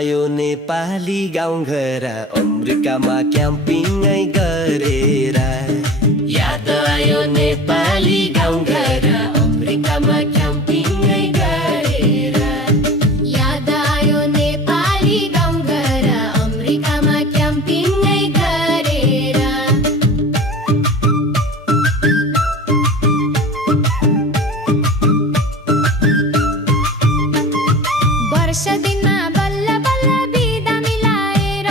आयो नेपाली गाउँघर अमेरिकामा क्याम्पिङै गरेर। याद आयो नेपाली गाउँघर अमेरिकामा क्याम्पिङै गरेर। याद आयो नेपाली गाउँघर अमेरिकामा क्याम्पिङै गरेर। वर्ष दिनमा बल्ल बल्ल बिदा मिलाएर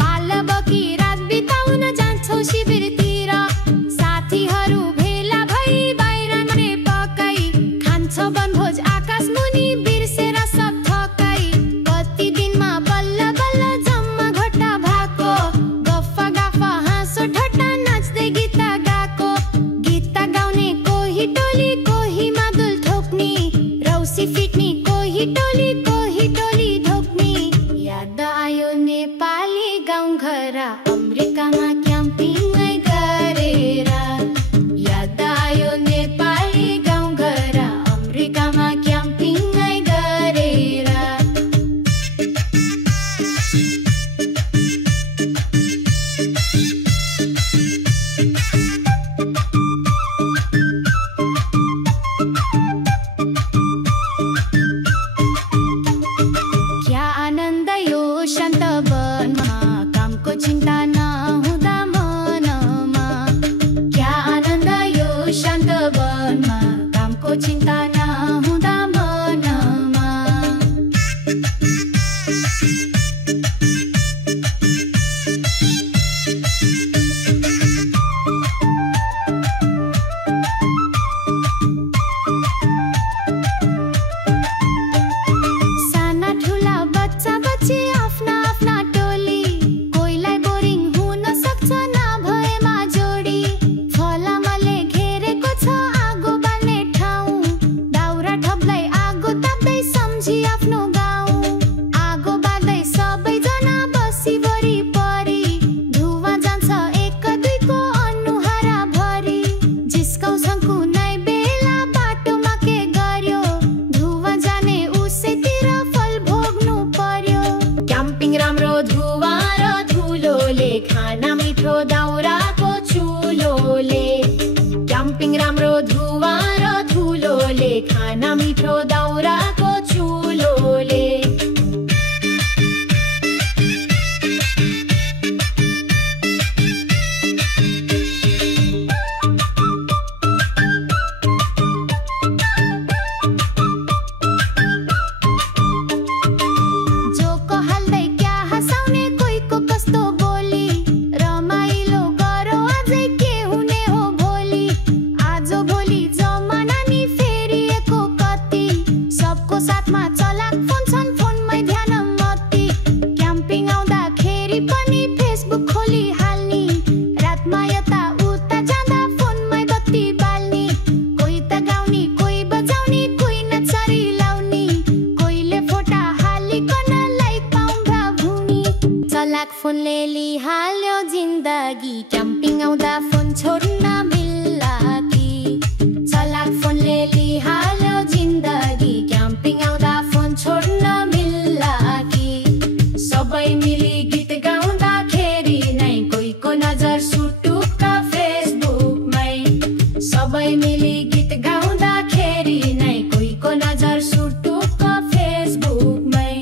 पाल बोकी रात बिताउन जान्छौ शिविरतिर। साथीहरू भेला भई बाहिर मरे पकाई खान्छौ बनभोज आकाश मुनि बिर्सेर सब थकाई। कति दिनमा बल्ल बल्ल जम्मा घोटा भएको गफ्फा गफ्फा हाँसो ठट्टा नाच्दै गीत गाएको। गीत गाउने कोही टोली कोही मादुल ठोक्ने रौसी फिट्ने कोही टोली ढोक्ने। याद आयो नेपाली गाउँघर अमेरिकामा क्याम्पिङै गरेर। याद आयो नेपाली गाउँघर अमेरिकामा क्याम्पिङै गरेर। क्या आनन्द यो शान्त वनमा कामको चिन्ता नहुँदा मनमा। क्या आनन्द यो शान्त वनमा कामको चिन्ता नहुँदा मनमा। साना ठुला बच्चा बच्ची आफ्ना आफ्ना टोली कोहीलाई बोरिङ हुन सक्छ नभएमा जोडी। फलामले घेरेको छ आगो बाल्ने ठाउँ दाउरा ठप्दै आगो ताप्दै सम्झी आफ्नो गाउँ। आगो बाल्दै सबैजना बसी वरिपरि धुवा जान्छ एक दुईको अनुहारा भरि। जिस्काउँछन् कुनै बेला बाटोमा के गर्यो धुवा जाने उसैतिर फल भोग्नु पर्यो। क्याम्पिङ राम्रो धुवा र धुलोले खाना मिठो दाउराको चुलोले। क्याम्पिङ राम्रो धुवा र धुलोले खाना मिठो दाउराको चुलोले। जोको हाल्दै क्या हँसाउने कोहीको कस्तो बोली। रमाइलो गरो अझै के हुने हो भोलि। आज भोलि जमाना नि फेरिएको कति सबको साथमा चलाक फोन छन् फोनमै ध्यान मत्ती। क्याम्पिङ आउँदाखेरि पनि फेसबुक खोली हाल्ने रातमा यता उता जाँदा फोनमै बत्ती बाल्ने। कोही त गाउने कोही बजाउने कोही नचरी लाउने कोहीले फोटा हालिकन लाइक पाउँदा भुनी। चलाक फोनले लिहाल्यो जिन्दगी क्याम्पिङ आउँदा फोन छोड्न मिल्ला कि। चलाक फोनले लिहाल्यो जिन्दगी क्याम्पिङ आउँदा फोन छोड्न मिल्ला कि। सबै मिली गीत गाउँदाखेरि नै कोहीको नजर सुटुक्क फेसबुकमै। सबै मिली गीत गाउँदाखेरि नै कोहीको नजर सुटुक्क फेसबुकमै।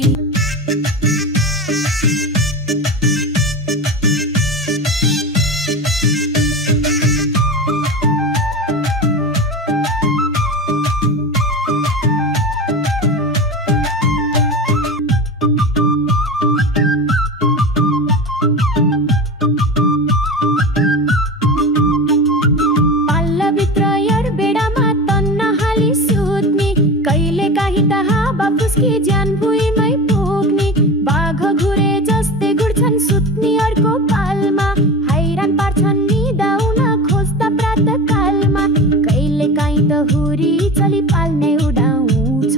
पाल्लाभित्र एडबेडामा तन्न हाली सुत्ने कहिले काहीँ त हावा फुस्की ज्यान भुइँमै पुग्ने। बाघ घुरे जस्तै घुर्छन् सुत्ने अर्को पालमा हैरान पार्छन् निदाउन खोज्दा प्रात कालमा। कहिले काहीँ त हुरी चली पाल्ने उडाउँछ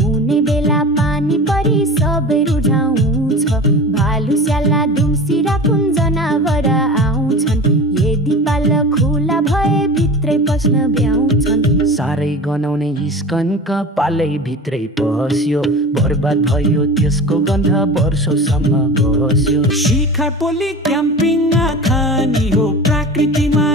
कुनै बेला पानी परी सबै रुझाउँछ। भालु स्याला दुम्सी राखुन जनावर आउँछन् यदि पाल खुला भए भित्रै पस्न भ्याउँछन्। साह्रै गनाउने स्कन्क पालै भित्रै पस्यो बर्बाद भयो त्यसको गन्ध वर्षौसम्म बस्यो। शिखर पोली क्याम्पिङ खानी हो प्रकृतिमा